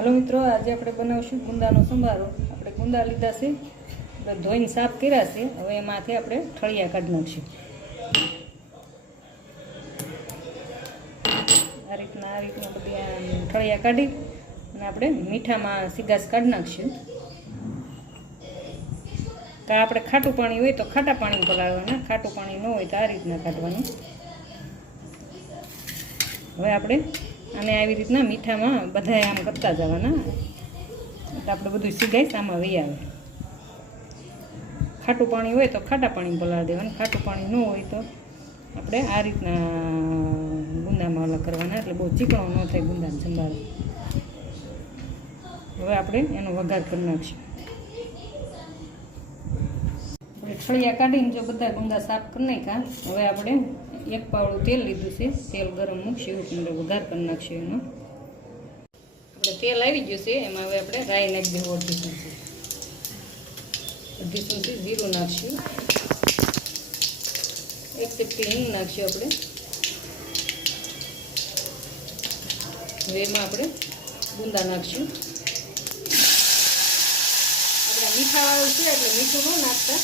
Hello मित्रों, आज આપણે બનાવશું ગુંદાનો સંભારો। આપણે ગુંદા લીધા છે, ધોઈને સાફ કર્યા છે। હવે એમાંથી આપણે ઠળિયા કાઢી નાખશું। આ રીતના બધી ઠળિયા કાઢી અને આપણે મીઠામાં સીગાસ કાઢી નાખશું। તો આપણે ખાટું પાણી હોય તો ખાટા પાણી પલાળવાના, ખાટું પાણી ન હોય તો આ રીતના કાઢવાનું। હવે આપણે અને આવી રીતના મીઠામાં બધાય આમ કરતા જવાના, એટલે આપણે બધું સીગાઈશ આમાં વહી આવે। ખાટું પાણી હોય તો ખાટા પાણી પલાળી દેવાનું, ખાટું પાણી ન હોય તો આપણે આ રીતના ગુંદામાં ઓલા કરવાના, એટલે બહુ ચીકણો ન થાય ગુંદાનો સંભારો। હવે આપણે એનો વઘાર કરી નાખીશું। ઠળિયા કાઢીને જો બધા ગુંદા સાફ કરી નાખ્યા, હવે આપણે એક પાવડું તેલ લીધું છે, તેલ ગરમ મૂકશું એટલે વઘાર કરી નાખશું એનો। આપણે તેલ આવી ગયું છે, એમાં હવે આપણે રાઈ નાખી દઈએ, અડધી ચમચી જીરું નાખશું, એક ચપટી હિંગ નાખશું આપણે। હવે એમાં આપણે ગુંદા નાખશું। આપણે મીઠાવાળું છે એટલે મીઠું ન નાખતા,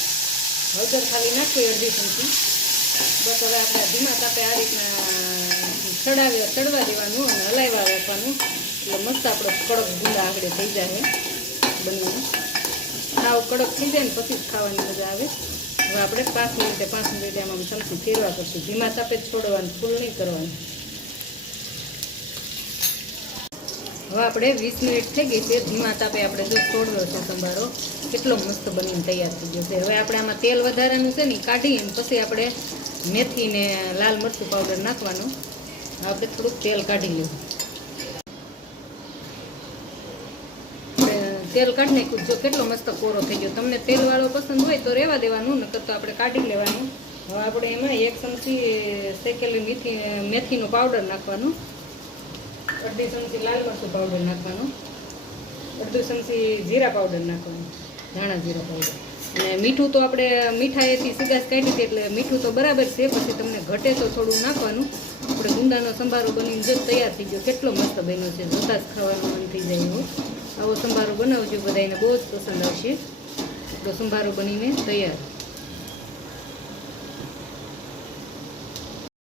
હળદર ખાલી નાખવી અડધી ચમચી બસ। હવે આપણે ધીમા તાપે આ રીતના ચડવા દેવાનું અને હલાવ્યા રાખવાનું, એટલે મસ્ત આપણો કડક ગુંદા આગળ થઈ જાય બનીને। સાવ કડક થઈ જાય ને પછી જ ખાવાની મજા આવે। હવે આપણે 5 મિનિટે આમાં ચમચી ફેરવા પડશે, ધીમા તાપે જ છોડવાનું, ફૂલ નહીં કરવાનું। હવે આપણે 20 મિનિટ થઈ ગઈ છે, ધીમા તાપે આપણે જો છોડવ્યો છે સંભારો, કેટલો મસ્ત બનીને તૈયાર થઈ ગયો છે। હવે આપણે આમાં તેલ વધારાનું છે ને કાઢીને પછી આપણે મેથી ને લાલ મરચું પાવડર નાખવાનું। આપણે થોડુંક તેલ કાઢી લેવું, તેલ કાઢી નાખ્યું, જો કેટલો મસ્ત કોરો થઈ ગયો। તમને તેલવાળો પસંદ હોય તો રહેવા દેવાનું, નકર તો આપણે કાઢી લેવાનું। હવે આપણે એમાં 1 ચમચી શેકેલી મેથીનો પાવડર નાખવાનો, અડધી ચમચી લાલ મરચું પાવડર નાખવાનું, અડધી ચમચી જીરા પાવડર નાખવાનું, ધાણા જીરા પાવડર। અને મીઠું તો આપણે મીઠાઈથી સીગાસ કાઢી હતી એટલે મીઠું તો બરાબર છે, પછી તમને ઘટે તો થોડું નાખવાનું। આપણે ગુંદાનો સંભારો બનીને જ તૈયાર થઈ ગયો, કેટલો મસ્ત બન્યો છે, જોતા જ ખાવાનું મન થઈ જાય એવો। આવો સંભારો બનાવજો, બધાને બહુ જ પસંદ આવશે। આપણો સંભારો બનીને તૈયાર।